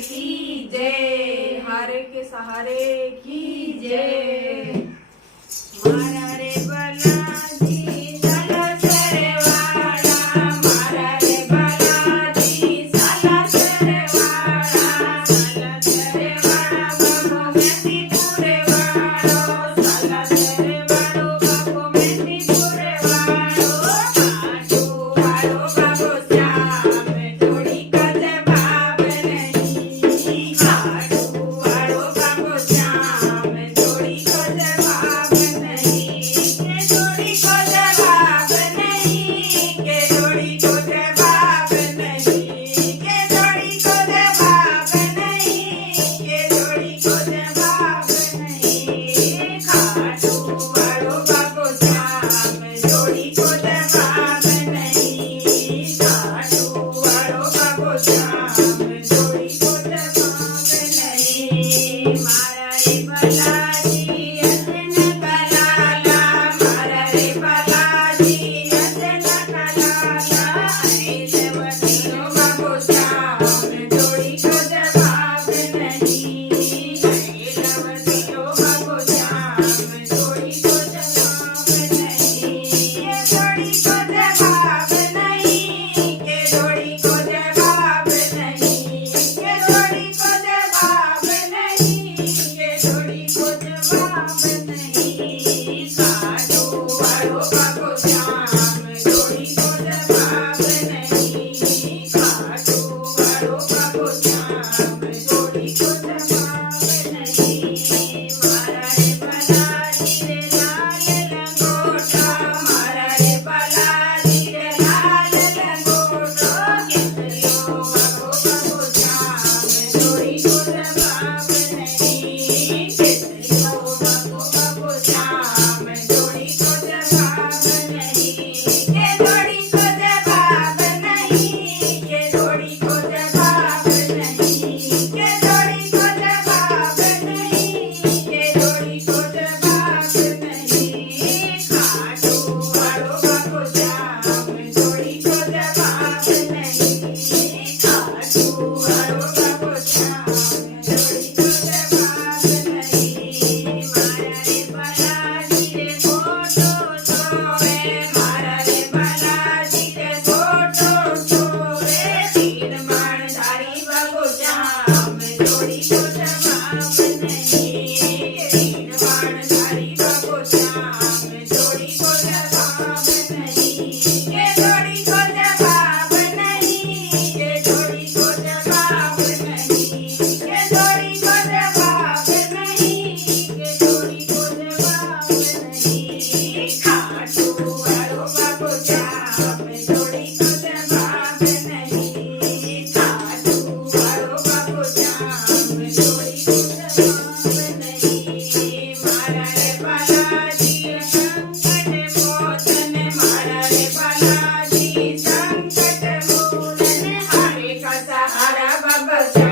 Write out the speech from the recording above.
की जय। हारे के सहारे की जय। मारा रे बालाजी सालासरे वाला, मारा रे बालाजी सालासरे वाला, सालासरे वाला बाबो मेंदीपुरे वालो, सालासरे वालो बाबो मेंदीपुरे वालो, काटू वालो बाबो श्याम जोड़ी कदे भाव नहीं, काटू वालो बाबो श्याम जोड़ी कदे भाव नहीं, के जोड़ी कदे भाव नहीं, के जोड़ी कदे भाव नहीं, के जोड़ी कदे भाव नहीं, के जोड़ी कदे भाव नहीं, खाटू वालो बाबो श्याम जोड़ी कदे भाव नहीं, खाटू वालो बाबो श्याम जोड़ी कदे भाव नहीं। मारा रे बालाजी अतन कलाला, मारा रे बालाजी अतन कलाला, अरे देवतियो बाबो श्याम जोड़ी कदे भाव नहीं, अरे देवतियो बाबो श्याम जोड़ी कदे भाव नहीं, के जोड़ी कदे भाव नहीं, के जोड़ी कदे भाव नहीं, के जोड़ी कदे भाव नहीं, के जोड़ी कदे भाव नहीं, काटू वालो बाबो श्याम जोड़ी कदे भाव नहीं, काटू वालो बाबो श्याम जोड़ी कदे भाव नहीं। मारा रे बालाजी रे लाल लंगोटा, मारा रे बालाजी रे लाल लंगोटा, केतरियो वालो बाबो श्याम जोड़ी कदे भाव नहीं, केतरियो वालो बाबो श्याम जोड़ी कदे भाव नहीं, के जोड़ी कदे भाव नहीं, के जोड़ी कदे भाव नहीं, के जोड़ी कदे भाव नहीं, के जोड़ी कदे भाव नहीं, खाटू वालो बाबो श्याम जोड़ी कदे भाव नहीं, खाटू वालो बाबो श्याम जोड़ी कदे भाव नहीं। मारा रे बालाजी रे फोटो सोवे, मारा रे बालाजी रे फोटो सोवे, तीर बाण धारी बाबो श्याम जोड़ी कदे भाव नहीं, तीर बाण धारी बाबो श्याम जोड़ी कदे भाव नहीं, के जोड़ी कदे भाव नहीं, के जोड़ी कदे भाव नहीं, के जोड़ी कदे भाव नहीं, के जोड़ी कदे भाव नहीं, खाटू वालो बाबो श्याम जोड़ी कदे भाव नहीं, खाटू वालो बाबो श्याम जोड़ी कदे भाव नहीं। मारा रे बालाजी संकट मोचन, मारा रे बालाजी संकट मोचन, हारे का सहारा बाबा श्याम